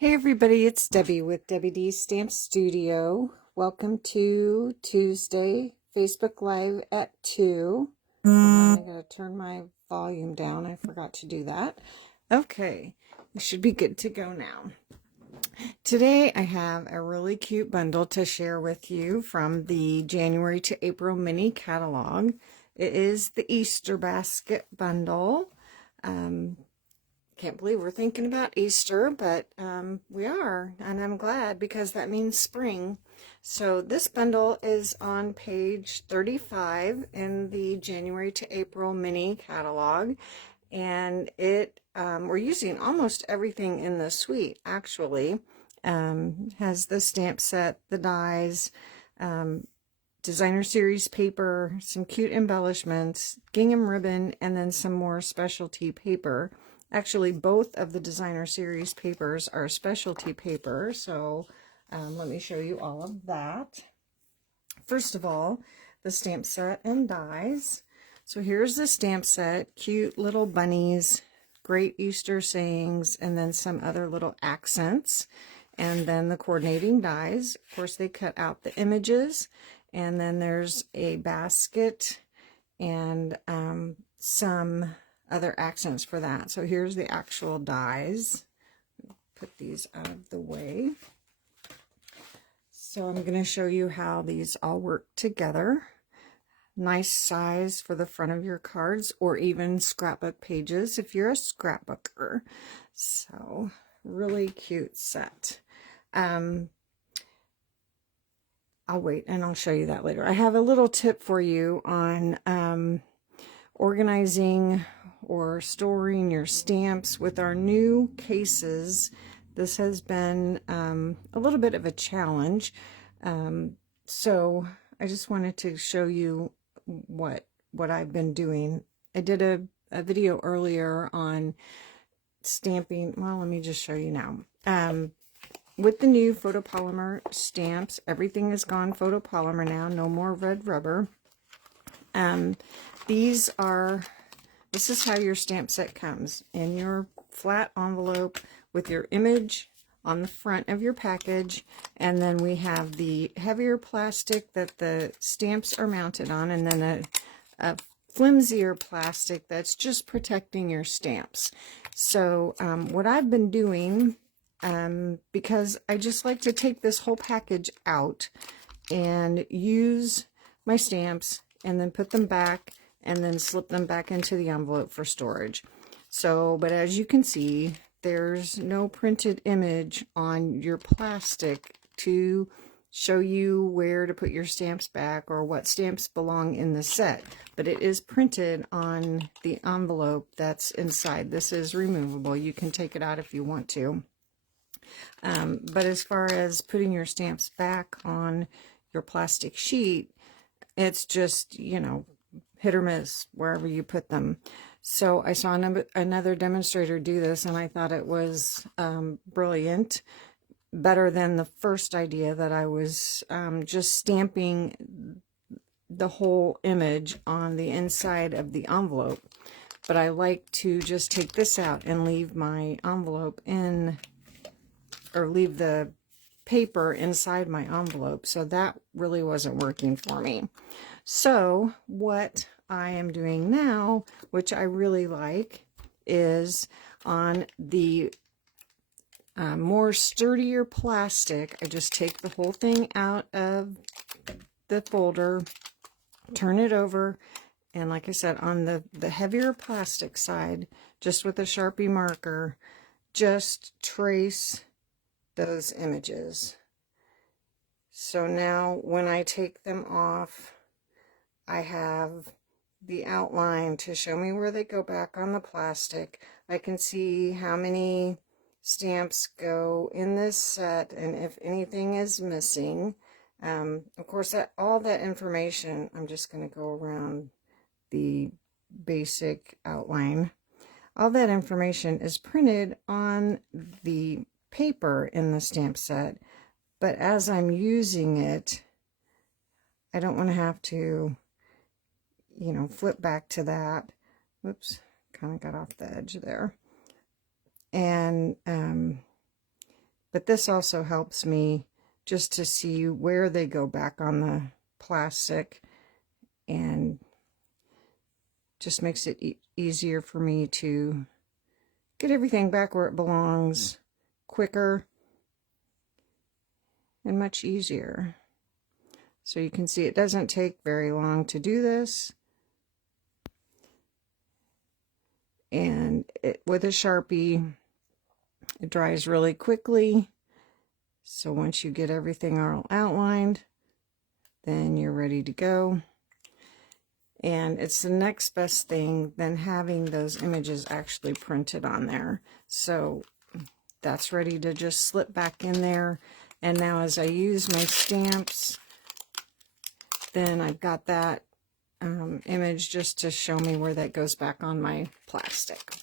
Hey everybody, it's Debbie with Debbie D Stamp Studio. Welcome to Tuesday, Facebook Live at 2. Hold on, I gotta turn my volume down. I forgot to do that. Okay, we should be good to go now. Today I have a really cute bundle to share with you from the January to April mini catalog. It is the Easter basket bundle. Can't believe we're thinking about Easter, but we are, and I'm glad because that means spring. So this bundle is on page 35 in the January to April mini catalog, and we're using almost everything in the suite actually. Has the stamp set, the dies, designer series paper, some cute embellishments, gingham ribbon, and then some more specialty paper. Actually, both of the designer series papers are specialty paper, so let me show you all of that. First of all, the stamp set and dies. So here's the stamp set, cute little bunnies, great Easter sayings, and then some other little accents. And then the coordinating dies. Of course, they cut out the images, and then there's a basket and some other accents for that. So here's the actual dies. Put these out of the way. So I'm going to show you how these all work together. Nice size for the front of your cards or even scrapbook pages if you're a scrapbooker. So really cute set. I'll wait and I'll show you that later. I have a little tip for you on organizing or storing your stamps with our new cases. This has been a little bit of a challenge. So I just wanted to show you what I've been doing. I did a video earlier on stamping. Well, let me just show you now. With the new photopolymer stamps, everything is gone photopolymer now, no more red rubber. This is how your stamp set comes in your flat envelope with your image on the front of your package, and then we have the heavier plastic that the stamps are mounted on, and then a flimsier plastic that's just protecting your stamps. So what I've been doing, because I just like to take this whole package out and use my stamps and then put them back and then slip them back into the envelope for storage. So, but as you can see, there's no printed image on your plastic to show you where to put your stamps back or what stamps belong in the set, but it is printed on the envelope that's inside. This is removable. You can take it out if you want to. But as far as putting your stamps back on your plastic sheet, it's just, you know, hit or miss wherever you put them. So I saw another demonstrator do this, and I thought it was brilliant. Better than the first idea that I was just stamping the whole image on the inside of the envelope. But I like to just take this out and leave my envelope in, or leave the paper inside my envelope. So that really wasn't working for me. So what I am doing now, which I really like, is on the more sturdier plastic, I just take the whole thing out of the folder, turn it over, and like I said, on the heavier plastic side, just with a Sharpie marker, just trace those images. So now when I take them off, I have the outline to show me where they go back on the plastic. I can see how many stamps go in this set and if anything is missing. Of course, all that information, I'm just going to go around the basic outline. All that information is printed on the paper in the stamp set, but as I'm using it, I don't want to have to, you know, flip back to that. Whoops, kind of got off the edge there. And But this also helps me just to see where they go back on the plastic, and just makes it easier for me to get everything back where it belongs quicker and much easier. So you can see it doesn't take very long to do this. And with a Sharpie, it dries really quickly. So once you get everything all outlined, then you're ready to go. And it's the next best thing than having those images actually printed on there. So that's ready to just slip back in there. And now as I use my stamps, then I've got that image just to show me where that goes back on my plastic.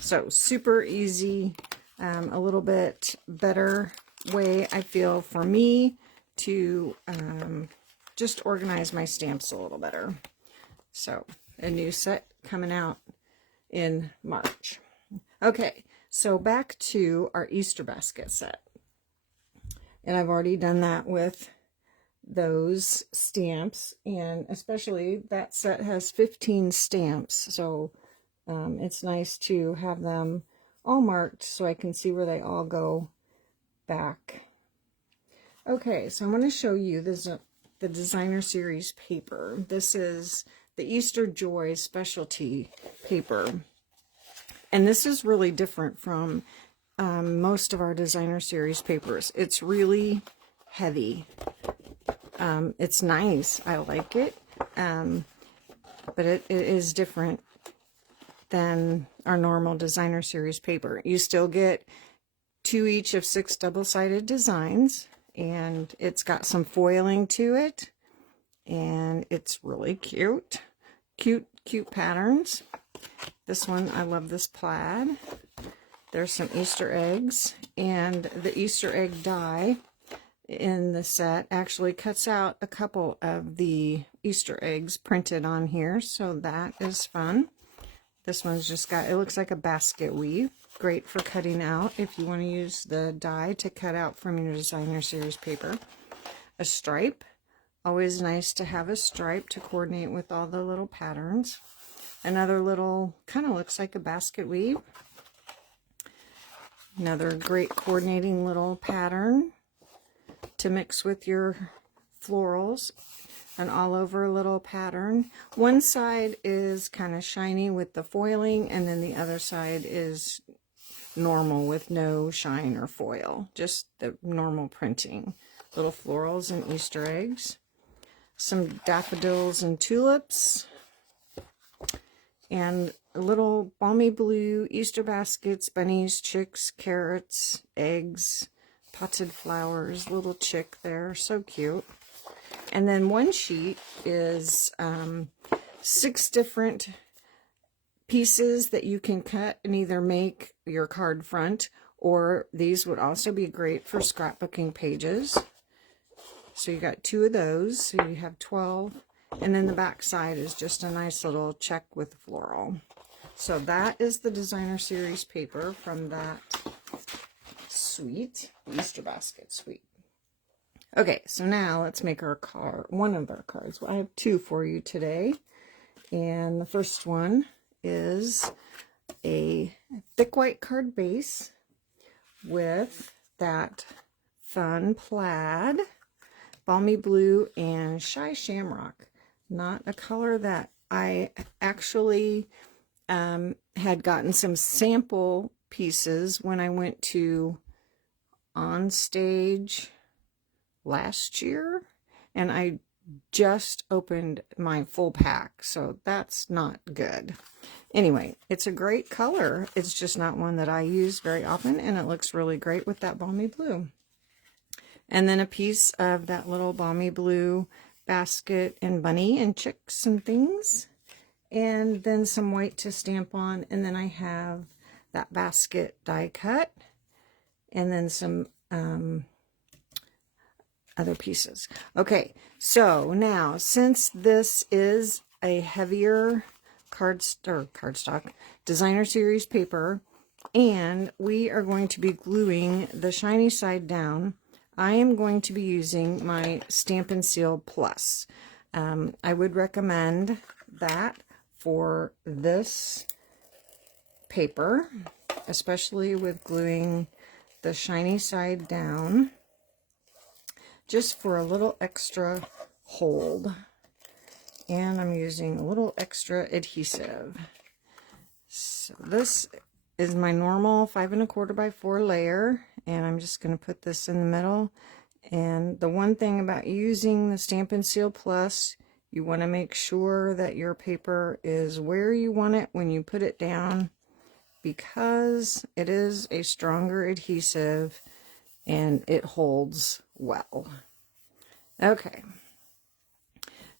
So super easy, a little bit better way, I feel, for me to just organize my stamps a little better. So a new set coming out in March. Okay, so back to our Easter basket set. And I've already done that with those stamps, and especially that set has 15 stamps, so it's nice to have them all marked so I can see where they all go back. Okay, so I'm going to show you the designer series paper. This is the Easter Joy specialty paper, and this is really different from most of our designer series papers. It's really heavy. It's nice. I like it. But it is different than our normal designer series paper. You still get 2 each of 6 double-sided designs, and it's got some foiling to it, and it's really cute. Cute patterns. This one, I love this plaid. There's some Easter eggs, and the Easter egg die in the set actually cuts out a couple of the Easter eggs printed on here, so that is fun. This one's just got, it looks like a basket weave. Great for cutting out if you want to use the die to cut out from your designer series paper. A stripe, always nice to have a stripe to coordinate with all the little patterns. Another little, kind of looks like a basket weave. Another great coordinating little pattern to mix with your florals. An all over little pattern. One side is kind of shiny with the foiling, and then the other side is normal with no shine or foil, just the normal printing. Little florals and Easter eggs. Some daffodils and tulips, and little balmy blue Easter baskets, bunnies, chicks, carrots, eggs, potted flowers, little chick there, so cute. And then one sheet is 6 different pieces that you can cut and either make your card front, or these would also be great for scrapbooking pages. So you got 2 of those, so you have 12. And then the back side is just a nice little check with floral. So that is the designer series paper from that suite, Easter basket suite. Okay, so now let's make our card, one of our cards. Well, I have 2 for you today. And the first one is a thick white card base with that fun plaid, balmy blue, and shy shamrock. Not a color that I actually had gotten some sample pieces when I went to On Stage last year, and I just opened my full pack, so that's not good. Anyway, it's a great color. It's just not one that I use very often, and it looks really great with that balmy blue. And then a piece of that little balmy blue basket and bunny and chicks and things, and then some white to stamp on, and then I have that basket die cut, and then some other pieces. Okay, so now since this is a heavier cardstock designer series paper, And we are going to be gluing the shiny side down. I am going to be using my Stampin' Seal Plus. I would recommend that for this paper, especially with gluing the shiny side down, just for a little extra hold. And I'm using a little extra adhesive. So this is my normal 5 1/4 by 4 layer, and I'm just going to put this in the middle. And the one thing about using the Stampin' Seal Plus, you want to make sure that your paper is where you want it when you put it down, because it is a stronger adhesive and it holds well. Okay,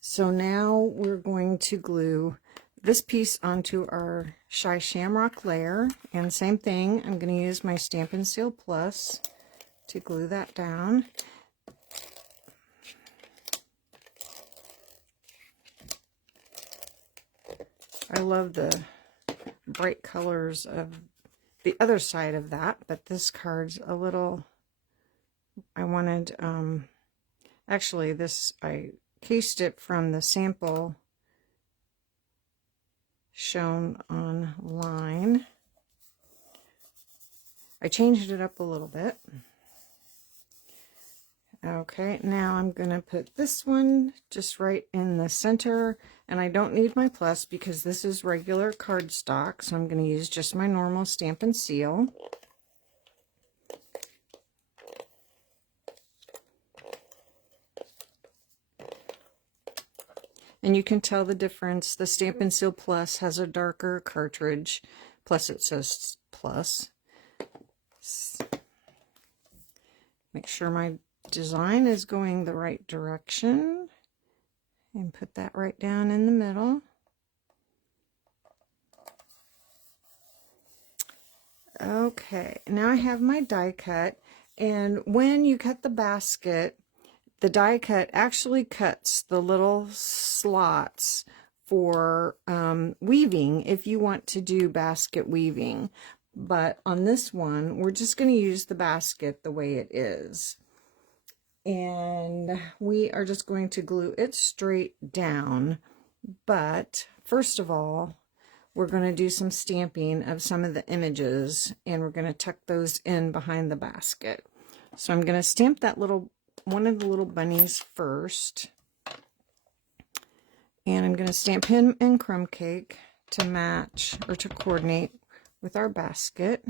so now we're going to glue this piece onto our Shy Shamrock layer, and same thing, I'm going to use my Stampin' Seal Plus to glue that down. I love the bright colors of the other side of that, but this card's a little, I wanted, actually this, I cased it from the sample shown online. I changed it up a little bit. Okay, now I'm going to put this one just right in the center, and I don't need my plus because this is regular cardstock, so I'm going to use just my normal Stampin' Seal. And you can tell the difference. The Stampin' Seal Plus has a darker cartridge, plus it says plus. Make sure my design is going the right direction, and put that right down in the middle. Okay, now I have my die cut, and when you cut the basket, the die cut actually cuts the little slots for weaving if you want to do basket weaving. But on this one, we're just going to use the basket the way it is. And we are just going to glue it straight down. But first of all, we're going to do some stamping of some of the images, and we're going to tuck those in behind the basket. So I'm going to stamp that one of the little bunnies first. And I'm going to stamp him in crumb cake to match or to coordinate with our basket.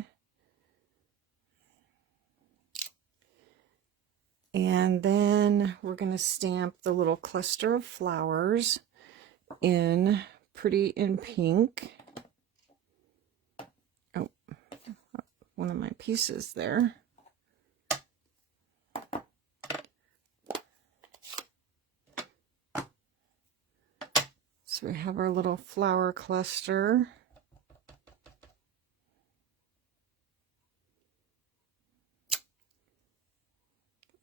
And then we're going to stamp the little cluster of flowers in pretty in pink. Oh, one of my pieces there. So we have our little flower cluster.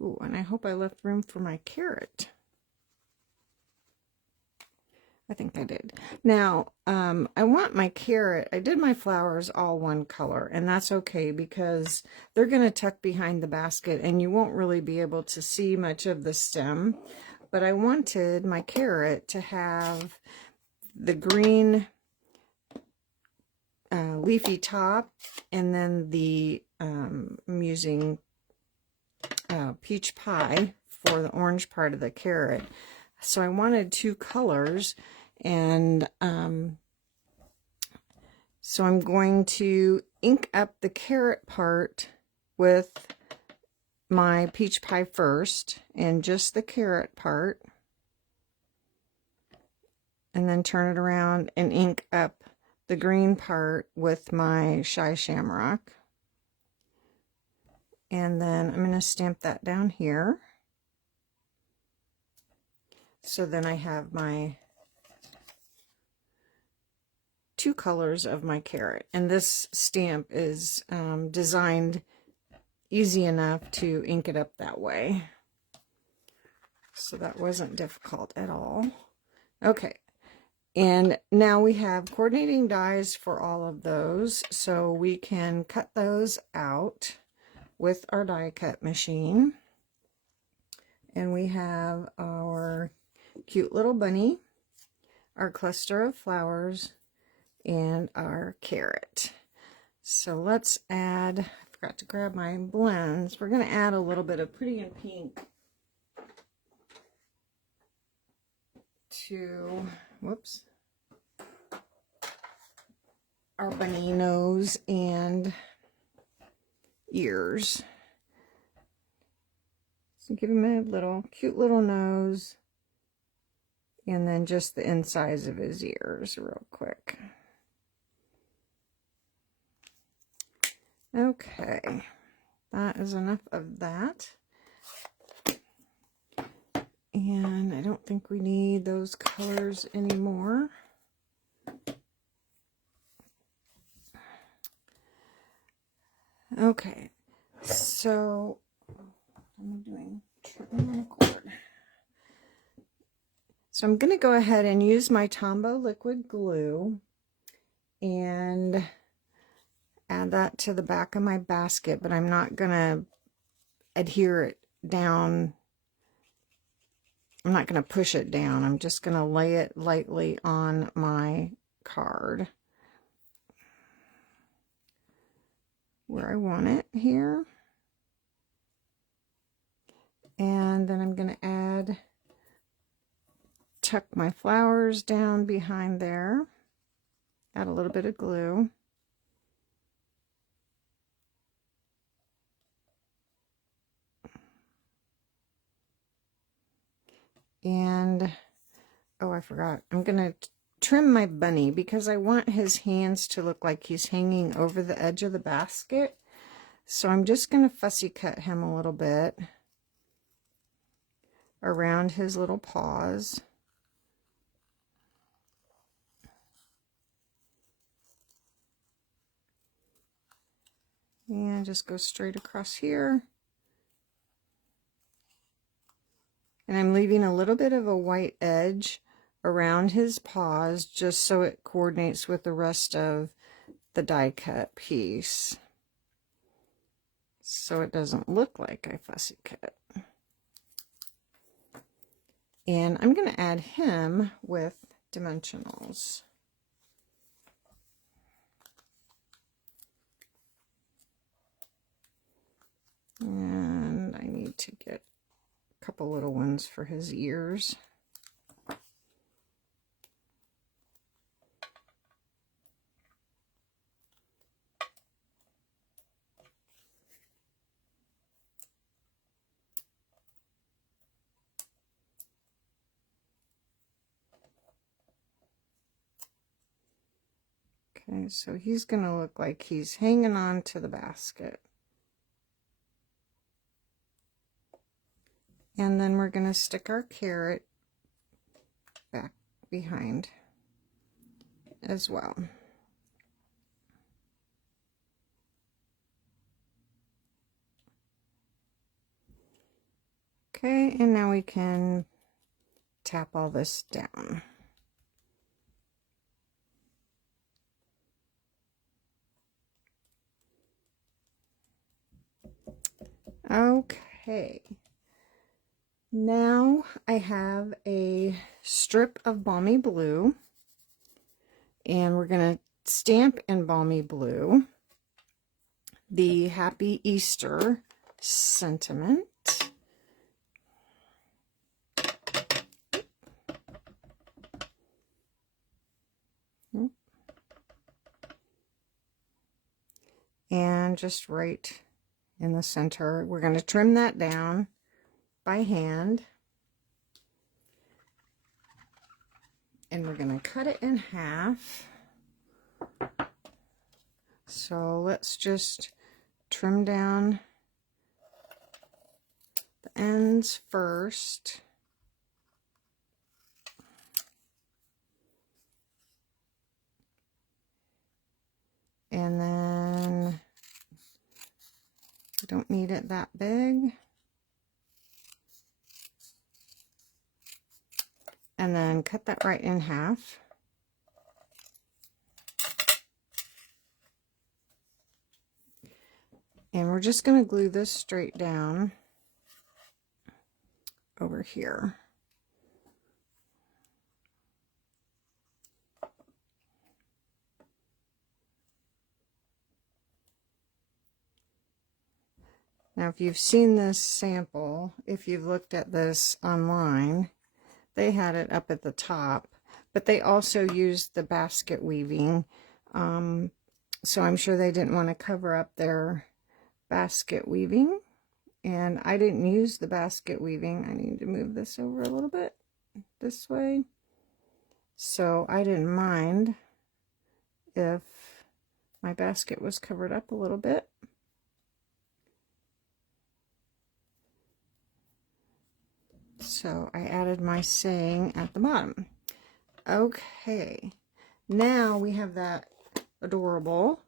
Ooh, and I hope I left room for my carrot. I think I did. Now, I want my carrot, I did my flowers all one color, and that's okay because they're going to tuck behind the basket and you won't really be able to see much of the stem. But I wanted my carrot to have the green leafy top, and then the I'm using peach pie for the orange part of the carrot. So I wanted two colors, and so I'm going to ink up the carrot part with my peach pie first, and just the carrot part, and then turn it around and ink up the green part with my Shy Shamrock. And then I'm going to stamp that down here. So then I have my two colors of my carrot. And this stamp is designed easy enough to ink it up that way. So that wasn't difficult at all. Okay. And now we have coordinating dies for all of those, so we can cut those out with our die cut machine. And we have our cute little bunny, our cluster of flowers, and our carrot. So let's add, I forgot to grab my blends. We're going to add a little bit of Pretty in Pink to, whoops, our bunny nose and ears. So give him a little cute little nose, and then just the insides of his ears real quick. Okay, that is enough of that. And I don't think we need those colors anymore. Okay, so I'm doing tripping on a cord. So I'm going to go ahead and use my Tombow liquid glue and add that to the back of my basket, but I'm not going to adhere it down. I'm not going to push it down. I'm just going to lay it lightly on my card where I want it here. And then I'm going to tuck my flowers down behind there, add a little bit of glue. And, oh, I forgot. I'm going to trim my bunny because I want his hands to look like he's hanging over the edge of the basket. So I'm just going to fussy cut him a little bit around his little paws. And just go straight across here. And I'm leaving a little bit of a white edge around his paws just so it coordinates with the rest of the die cut piece, so it doesn't look like I fussy cut. And I'm going to add him with dimensionals. And I need to get a couple little ones for his ears. Okay, so he's going to look like he's hanging on to the basket. And then we're going to stick our carrot back behind as well. Okay, and now we can tap all this down. Okay, now I have a strip of balmy blue, and we're going to stamp in balmy blue the Happy Easter sentiment. And just right in the center, we're going to trim that down by hand. And we're going to cut it in half. So let's just trim down the ends first. And then we don't need it that big. And then cut that right in half. And we're just going to glue this straight down over here. Now, if you've seen this sample, if you've looked at this online, they had it up at the top, but they also used the basket weaving. So I'm sure they didn't want to cover up their basket weaving. And I didn't use the basket weaving. I need to move this over a little bit this way. So I didn't mind if my basket was covered up a little bit. So I added my saying at the bottom. Okay, now we have that adorable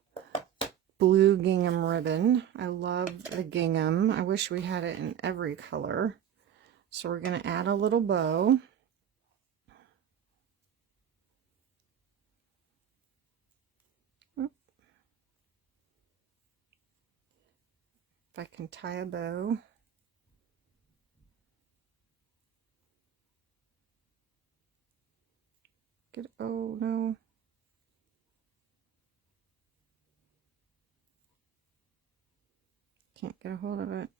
blue gingham ribbon. I love the gingham. I wish we had it in every color. So we're going to add a little bow. If I can tie a bow. Oh no. Can't get a hold of it.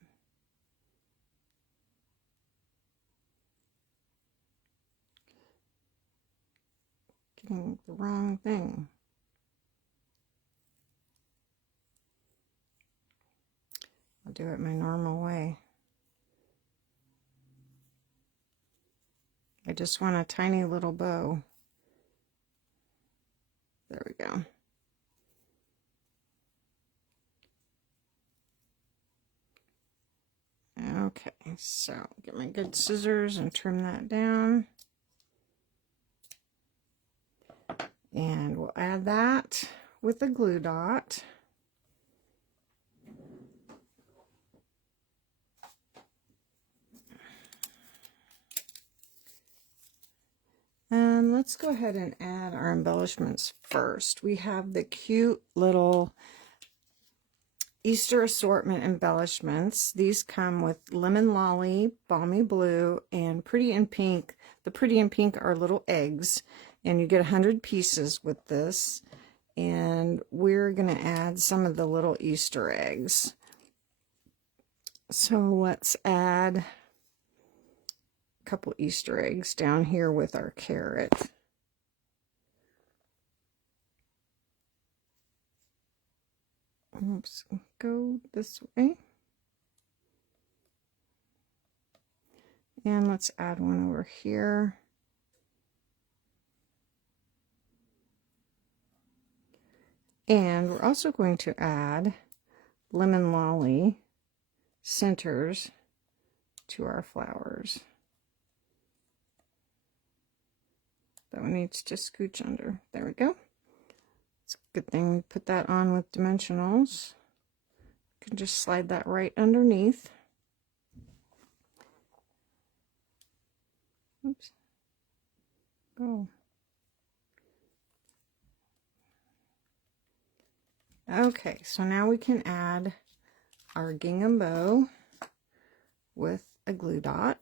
Getting the wrong thing. I'll do it my normal way. I just want a tiny little bow. There we go. Okay, so get my good scissors and trim that down. And we'll add that with the glue dot. And let's go ahead and add our embellishments first. We have the cute little Easter assortment embellishments. These come with Lemon Lolly, Balmy Blue, and Pretty in Pink. The Pretty in Pink are little eggs, and you get 100 pieces with this. And we're going to add some of the little Easter eggs. So let's add couple Easter eggs down here with our carrot. Oops, go this way. And let's add one over here. And we're also going to add Lemon Lolly centers to our flowers. That one needs to scooch under. There we go. It's a good thing we put that on with dimensionals. You can just slide that right underneath. Oops. Go. Okay, so now we can add our gingham bow with a glue dot.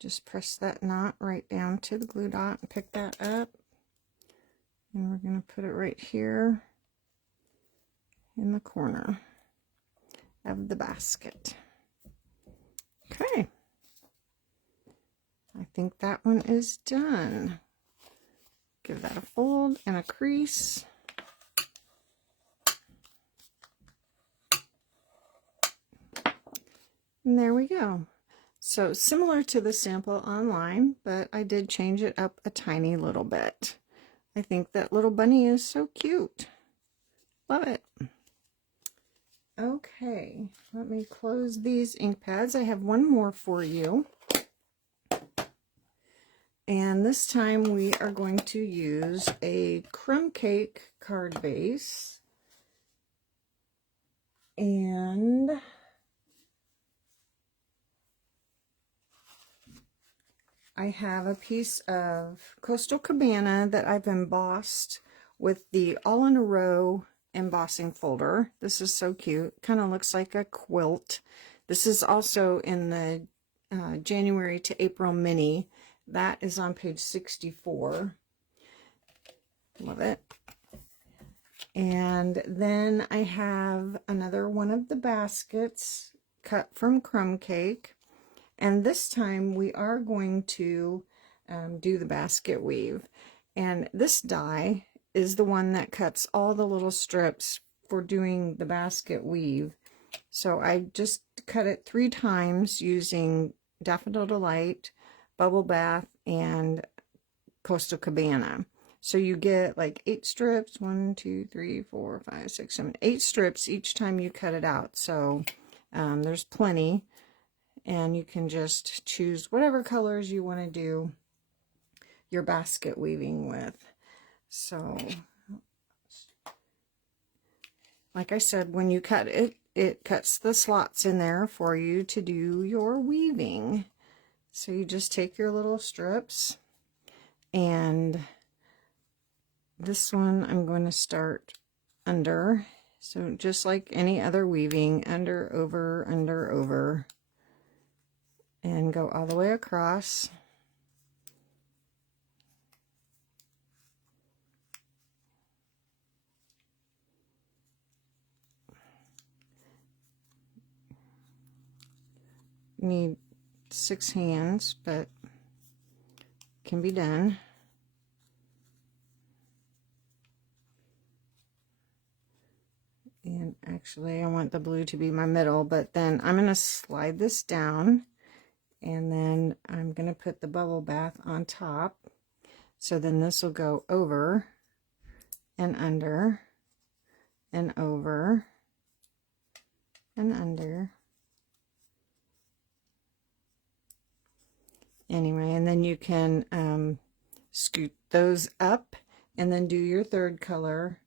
Just press that knot right down to the glue dot and pick that up. And we're going to put it right here in the corner of the basket. Okay. I think that one is done. Give that a fold and a crease. And there we go. So similar to the sample online, but I did change it up a tiny little bit. I think that little bunny is so cute. Love it. Okay, let me close these ink pads. I have one more for you. And this time we are going to use a crumb cake card base. And I have a piece of Coastal Cabana that I've embossed with the all in a row embossing folder. This is so cute. Kind of looks like a quilt. This is also in the January to April mini. That is on page 64. Love it. And then I have another one of the baskets cut from crumb cake. And this time we are going to do the basket weave. And this die is the one that cuts all the little strips for doing the basket weave. So I just cut it 3 times using Daffodil Delight, Bubble Bath, and Coastal Cabana. So you get like 8 strips, 1, 2, 3, 4, 5, 6, 7, 8 strips each time you cut it out. So there's plenty, and you can just choose whatever colors you want to do your basket weaving with. So like I said, when you cut it, it cuts the slots in there for you to do your weaving. So you just take your little strips, and this one I'm going to start under. So just like any other weaving, under, over, and go all the way across. Need 6 hands, but can be done. And actually I want the blue to be my middle, but then I'm going to slide this down, and then I'm going to put the bubble bath on top. So then this will go over and under and over and under. Anyway, and then you can scoot those up and then do your third color,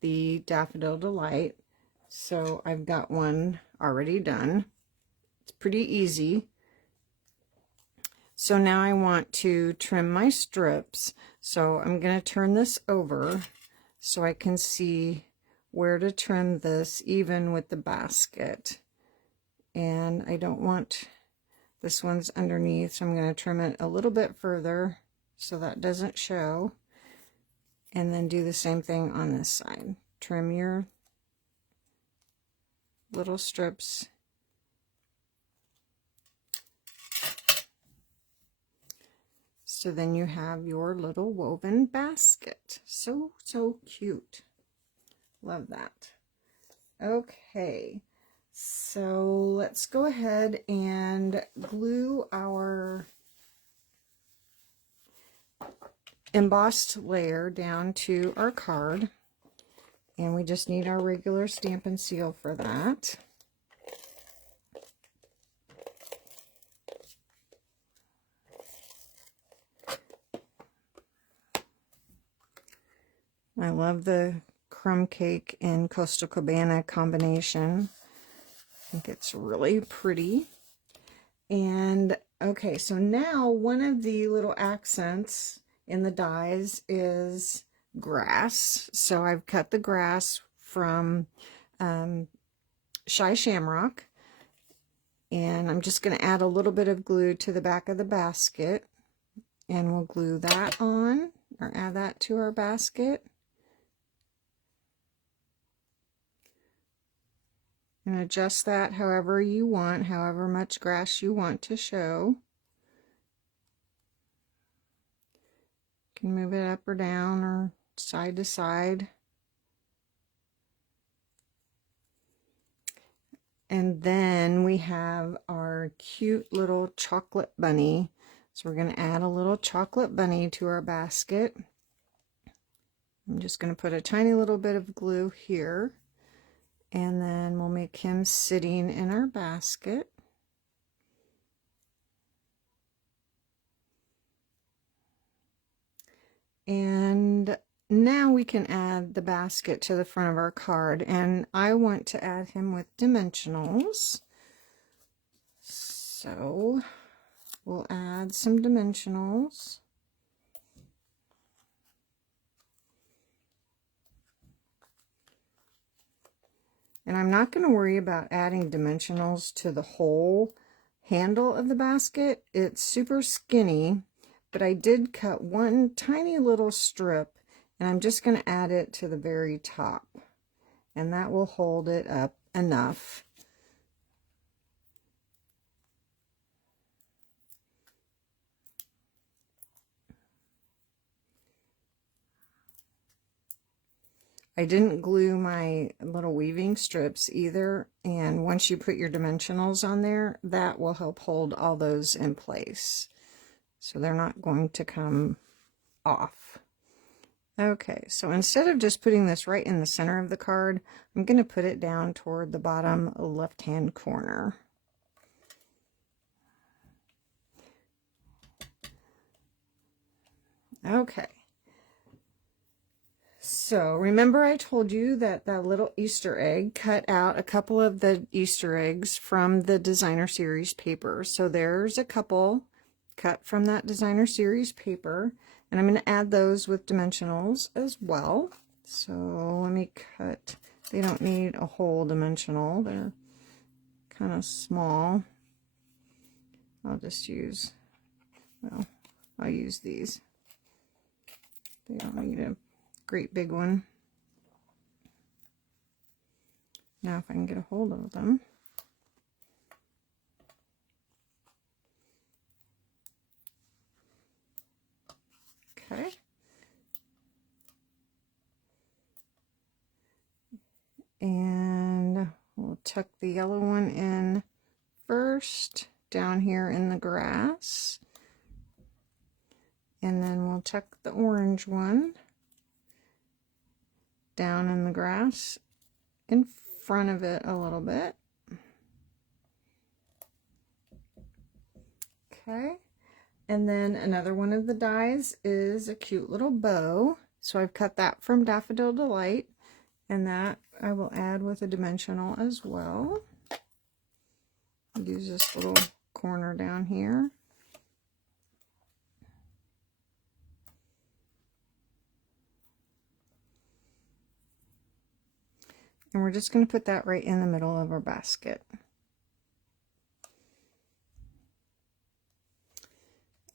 the Daffodil Delight. So I've got one already done. It's pretty easy. So now I want to trim my strips. So I'm going to turn this over so I can see where to trim this even with the basket. And I don't want, this one's underneath, so I'm going to trim it a little bit further so that doesn't show. And then do the same thing on this side. Trim your little strips. So then you have your little woven basket. So, so cute. Love that. Okay, so let's go ahead and glue our embossed layer down to our card. And we just need our regular Stampin' Seal for that. I love the crumb cake and Coastal Cabana combination. I think it's really pretty. And okay, so now one of the little accents in the dies is grass. So I've cut the grass from Shy Shamrock, and I'm just going to add a little bit of glue to the back of the basket, and we'll glue that on, or add that to our basket. And adjust that however you want, however much grass you want to show. You can move it up or down or side to side. And then we have our cute little chocolate bunny. So we're going to add a little chocolate bunny to our basket. I'm just going to put a tiny little bit of glue here. And then we'll make him sitting in our basket. And now we can add the basket to the front of our card. And I want to add him with dimensionals. So we'll add some dimensionals. And I'm not going to worry about adding dimensionals to the whole handle of the basket. It's super skinny, but I did cut one tiny little strip, and I'm just going to add it to the very top. And that will hold it up enough. I didn't glue my little weaving strips either, and once you put your dimensionals on there, that will help hold all those in place. So they're not going to come off. Okay, so instead of just putting this right in the center of the card, I'm going to put it down toward the bottom left-hand corner. Okay. So remember I told you that that little Easter egg, cut out a couple of the Easter eggs from the designer series paper. So there's a couple cut from that designer series paper, and I'm going to add those with dimensionals as well. So let me cut, they don't need a whole dimensional, they're kind of small. I'll just use, well, I'll use these. They don't need a great big one. Now if I can get a hold of them. Okay. And we'll tuck the yellow one in first, down here in the grass. And then we'll tuck the orange one down in the grass in front of it a little bit. Okay, and then another one of the dies is a cute little bow. So I've cut that from Daffodil Delight, and that I will add with a dimensional as well. Use this little corner down here. And we're just going to put that right in the middle of our basket.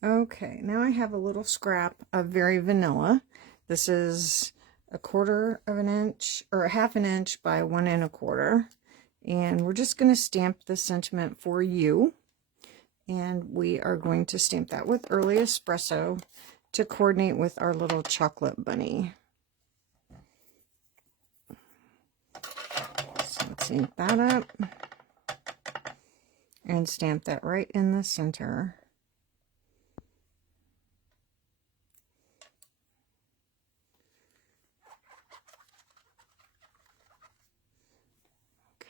Okay, now I have a little scrap of Very Vanilla. This is 1/4 of an inch, or 1/2 inch by 1 1/4. And we're just going to stamp the sentiment for you. And we are going to stamp that with Early Espresso to coordinate with our little chocolate bunny. So let's ink that up and stamp that right in the center.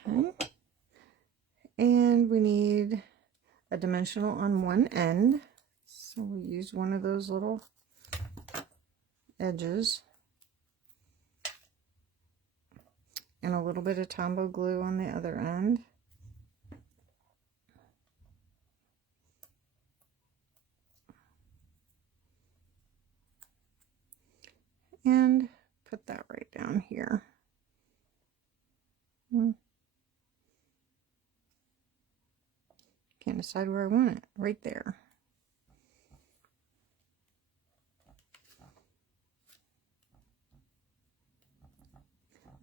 Okay, and we need a dimensional on one end, so we'll use one of those little edges and a little bit of Tombow glue on the other end. And put that right down here. Can't decide where I want it. Right there.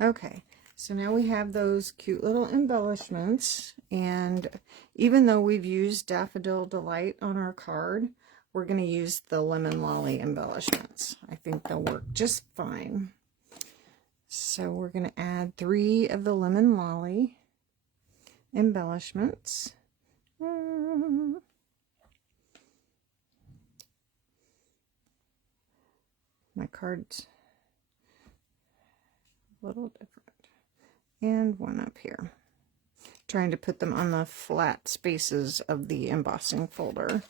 Okay, so now we have those cute little embellishments, and even though we've used Daffodil Delight on our card, we're going to use the Lemon Lolly embellishments. I think they'll work just fine. So we're going to add 3 of the Lemon Lolly embellishments. My card's a little different. And one up here. Trying to put them on the flat spaces of the embossing folder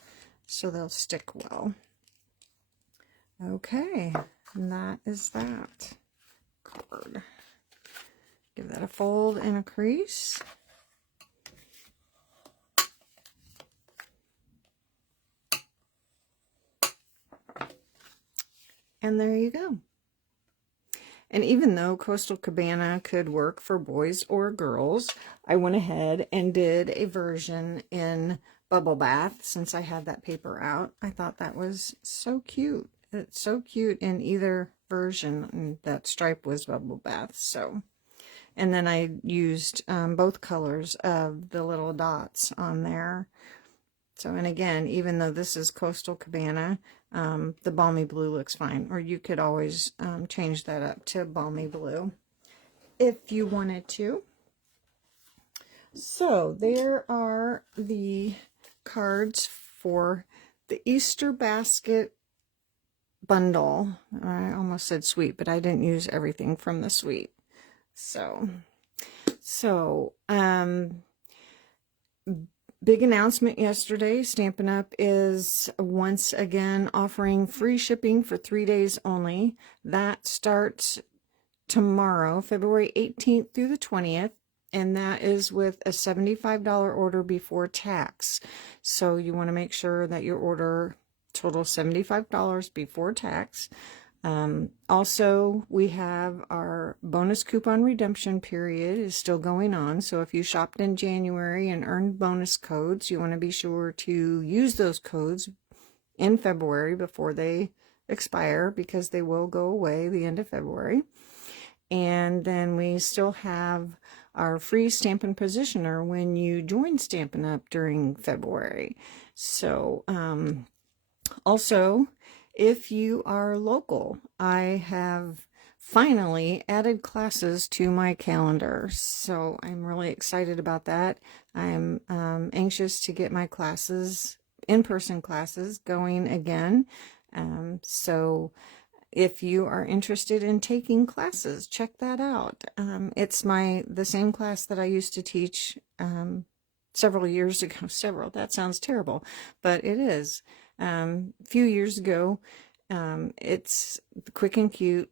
so they'll stick well. Okay, and that is that card. Give that a fold and a crease. And there you go. And even though Coastal Cabana could work for boys or girls, I went ahead and did a version in Bubble Bath since I had that paper out. I thought that was so cute. It's so cute in either version, and that stripe was Bubble Bath. So, and then I used both colors of the little dots on there. So, and again, even though this is Coastal Cabana, the Balmy Blue looks fine. Or you could always change that up to Balmy Blue if you wanted to. So, there are the cards for the Easter basket bundle. I almost said suite, but I didn't use everything from the suite. So, big announcement yesterday. Stampin' Up! Is once again offering free shipping for 3 days only. That starts tomorrow, February 18th through the 20th. And that is with a $75 order before tax. So you want to make sure that your order totals $75 before tax. Also, we have our bonus coupon redemption period is still going on. So if you shopped in January and earned bonus codes, you want to be sure to use those codes in February before they expire, because they will go away the end of February. And then we still have our free Stampin' Positioner when you join Stampin' Up! During February. So, also, if you are local, I have finally added classes to my calendar. So I'm really excited about that. I'm anxious to get my classes, in-person classes, going again. So if you are interested in taking classes, check that out. It's the same class that I used to teach several years ago. That sounds terrible, but it is. A few years ago. It's quick and cute.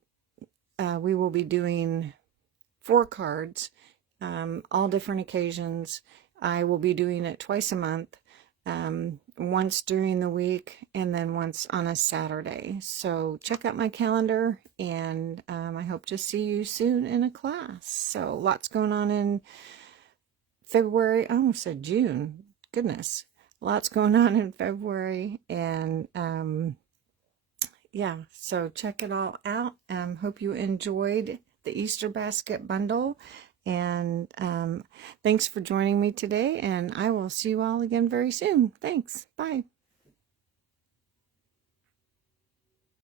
We will be doing 4 cards, all different occasions. I will be doing it twice a month, once during the week and then once on a Saturday. So check out my calendar, and I hope to see you soon in a class. So lots going on in February. I almost said June. Goodness. Lots going on in February, and yeah, so check it all out. Hope you enjoyed the Easter basket bundle, and thanks for joining me today, and I will see you all again very soon. Thanks. Bye.